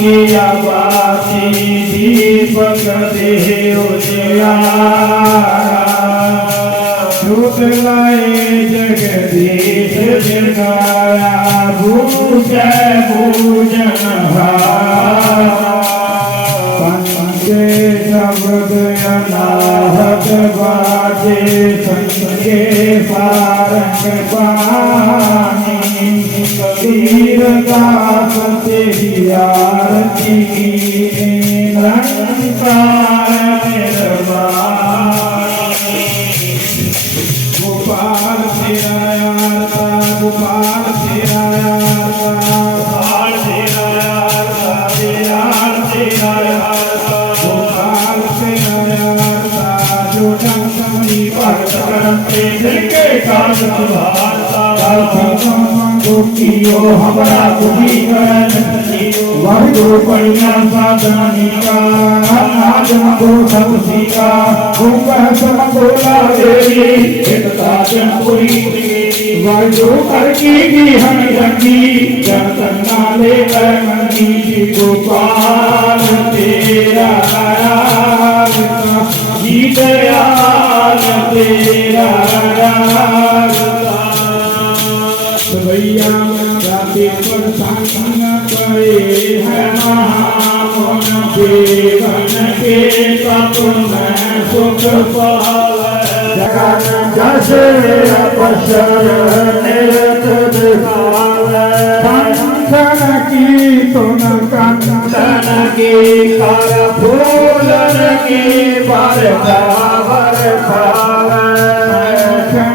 کی آبادی دیپک دے اجلا دودھ لائے جگدیش کبیر کا فتح یارتی رنگار گوپال تیرا یارتا گوپال تیرا یارتا گوپال تیرا گوپال کیو ہمرا کبھی کرن وردو پڑیاں سادانی کا آج مگو سب سیکا خوبہ سب بولا دیری اکتا جن پوری وردو کر کی بھی ہم جنگی جن سننا لے کر منی جی کو پال تیرا راکتا جی دیا جن تیرا پھولن کی برکھا برکھا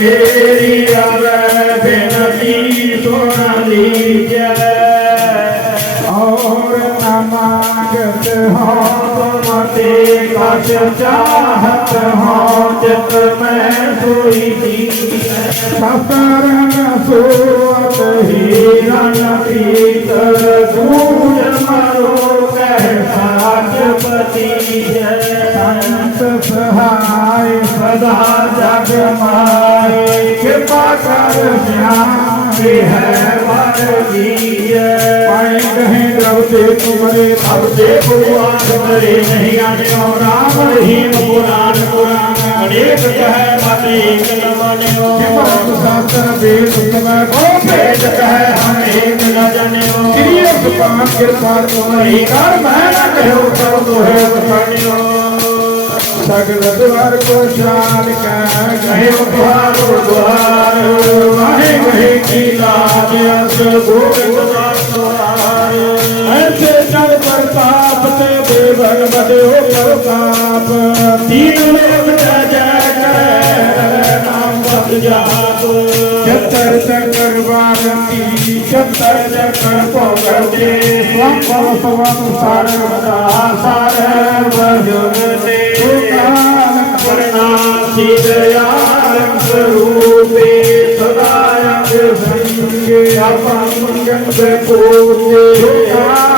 میری عرب نبی سنا لی جائے چاہت ہو تمتے کش چاہت ہو جت میں سوئی دی سفر نسوت ہیرن پیتر دھول مرو کہتاج پتی جے سنت سہائے صدا جگ مائے کرپا کر جہاں ہے ورگی رب دے تمرے سب سے قرآن تمرے نہیں آنے اور رام رحیم قرآن قرآن انیک کہے ماتے نمانے ہو کہ بہت ساتر بے تمہ کو پیج کہے ہم ایک نہ جانے ہو کریے سپان کرپار تو نہیں کر میں نہ کہو کر تو ہے تمہنے ہو سگل دوار کو شان کہے کہے دوار دوار واہے کہے کی لاج اس دوار دوار پرتاپ تے دیون بدیو پرتاپ تین لوگ جا جا کر نام بد جہاپ چتر چکر وارتی چتر چکر پوگر دے سوام پر سوام سار بدا سار بھجن دے کان کرنا سید یارم سروپے سدا یک بھنگے اپن منگن بے کوتے کان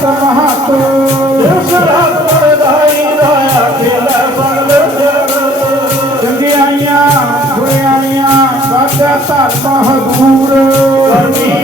ਸਰਹੱਦ ਸਰਹੱਦ ਪਰ ਦਾਈ ਦਾ ਆਖੇ ਲੈ ਸੰਗਤ ਚੰਗਿਆਈਆਂ ਬੁਰਿਆਈਆਂ ਸਾਡਾ ਧਰਮ ਹਜ਼ੂਰ। ਕਰਨੀ